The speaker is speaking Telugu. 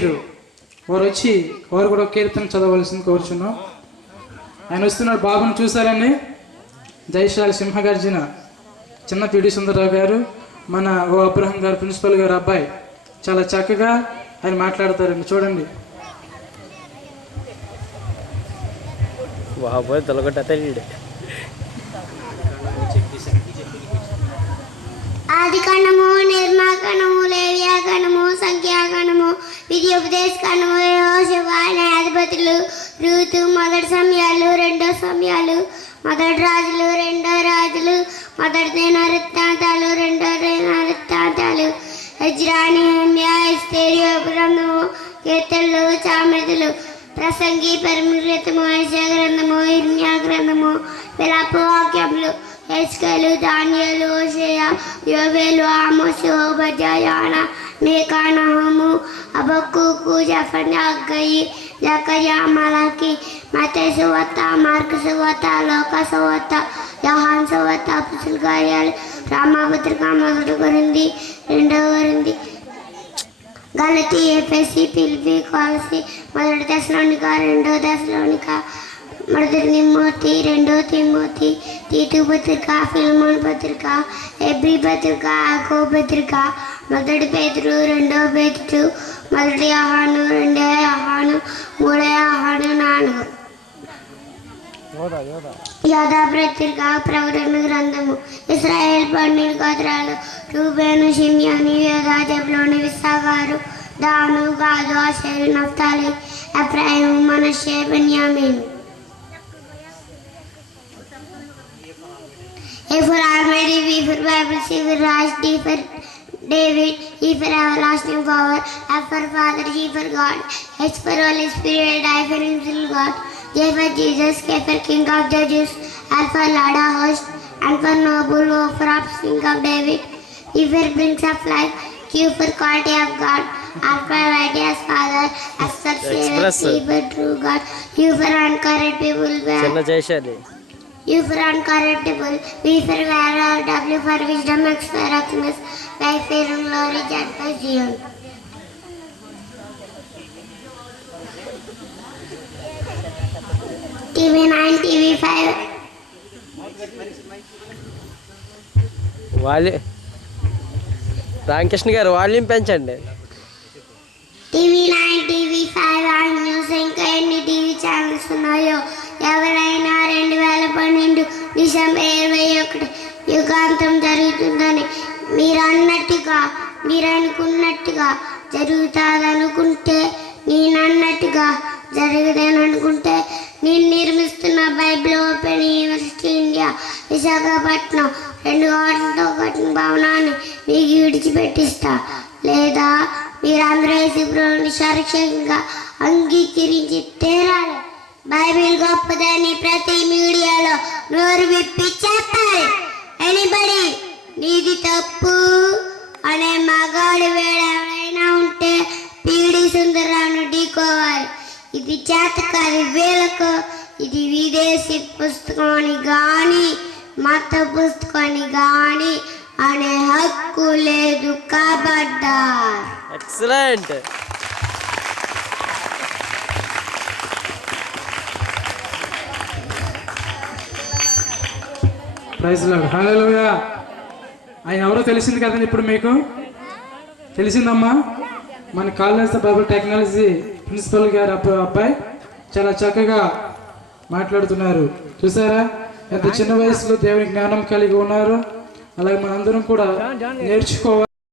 వారు వచ్చి వారు కూడా కీర్తన చదవలసింది కోరుచున్నాం. ఆయన వస్తున్నాడు. బాబును చూసారని జయశాలి సింహగర్జన చిన్న పిడి సుందరరావు గారు, మన ఓ అబ్రహం గారు ప్రిన్సిపల్ గారు అబ్బాయి చాలా చక్కగా ఆయన మాట్లాడతారండి. చూడండి. ఆదికాండము, నిర్మాకాండము, లేవ్యాకాండము, సంఖ్యాకాండము, విద్యోపదేశకాండము, యెహోషువ, న్యాయాధిపతులు, రూతు, మొదటి సమయాలు, రెండో సమయాలు, మొదటి రాజులు, రెండో రాజులు, మొదటి దినవృత్తాంతాలు, రెండో దినవృత్తాంతాలు, ఎజ్రా, నెహెమ్యా, ఎస్తేరు, గ్రంథము, కీర్తనలు, సామెతలు, ప్రసంగి, పరిమళము, యెషయా గ్రంథము, ఇర్మీయా గ్రంథము, విలాప వాక్యములు, హెజ్కేలు, దానియేలు, హోషేయ, యోవేలు, ఆమోసు, ఓబద్యా, మీకా, నహూము, హబక్కూకు, జెఫన్యా, హగ్గయి, జకర్యా, మలాకి, మత్తయి సువార్త, మార్కు సువార్త, లూకా సువార్త, యోహాను సువార్త, అపోస్తలుల కార్యాలు, రామపత్రిక, మొదటి కొరింథీ, రెండవ కొరింథీ, గలతీ, ఎఫెసీ, ఫిలిప్పీ, కొలస్సీ, మొదటి తెస్సలోనిక, రెండో తెస్సలోనిక, మొదటి తిమోతి, రెండో తిమోతి, తీతు పత్రిక, ఫిలెమోను పత్రిక, హెబ్రీ పత్రిక, యాకోబు పత్రిక, మొదటి పేతురు, రెండో పేతురు, మొదటి యోహాను, రెండో యోహాను, మూడో యోహాను, 4 యోధా పత్రిక, ప్రకటన గ్రంథము, ఇశ్రాయేలు 12 గోత్రాలు, రూబేను, షిమ్యోను, యూదా, జెబూలూను, ఇశ్శాఖారు, దాను, గాదు, ఆషేరు, నఫ్తాలి, ఎఫ్రాయిము, మనష్షే, బెన్యామీను. A for Almighty, B for Bible, C for Raj, D for David, E for everlasting power, F for Father, G for God, H for Holy Spirit, I for Angel God, J for Jesus, K for King of the Jews, L for Lord of hosts, N for noble, O for offspring of David, E for Prince of Life, Q for quality of God, R for mighty as Father, S for Savior, T for true God, U for uncorruptible, U for uncorruptible, V for valor, W for wisdom, X for excellence, Y for glory, Z for Zion. TV9, TV5. Ramakrishna గారు వాల్యూమ్ పెంచండి. TV9, TV5 and news. ఇంకా ఎన్ని టీవీ ఛానల్స్ ఉన్నాయో ఎవరైనా 2012 డిసెంబర్ 21 యుగాంతం జరుగుతుందని మీరు అనుకున్నట్టుగా జరుగుతుందనుకుంటే, నేనన్నట్టుగా జరగదేననుకుంటే, నేను నిర్మిస్తున్న Bible open university India Visakhapatnam 2 కోట్లతో కట్టిన భవనాన్ని మీకు విడిచిపెట్టిస్తా. లేదా మీరందరూ యేసుప్రభువుని సురక్షితంగా అంగీకరించి తీరాలి. బైబిల్ గొప్పదని ప్రతి మీడియాలో నోరు విప్పి చెప్పాలి. ఎనిబడి నీది తప్పు అనే మగాడు వేడెవరైనా ఉంటే పీడి సుందరాన్ని ఢీకోవాలి. ఇది చేత కాదు వీళ్ళకు. ఇది విదేశీ పుస్తకం అని కానీ మత పుస్తకం అని కానీ అనే హక్కు లేదు. కాబడ్డా. ఎక్సలెంట్. Praise Lord. హల్లెలూయా. ఆయన ఎవరో తెలిసింది కదండి. ఇప్పుడు మీకు తెలిసిందమ్మా. మన కాలేజ్ బైబిల్ టెక్నాలజీ ప్రిన్సిపల్ గారు అబ్బాయి చాలా చక్కగా మాట్లాడుతున్నారు. చూసారా ఎంత చిన్న వయసులో దేవుని జ్ఞానం కలిగి ఉన్నారు. అలాగే మనందరం కూడా నేర్చుకోవాలి.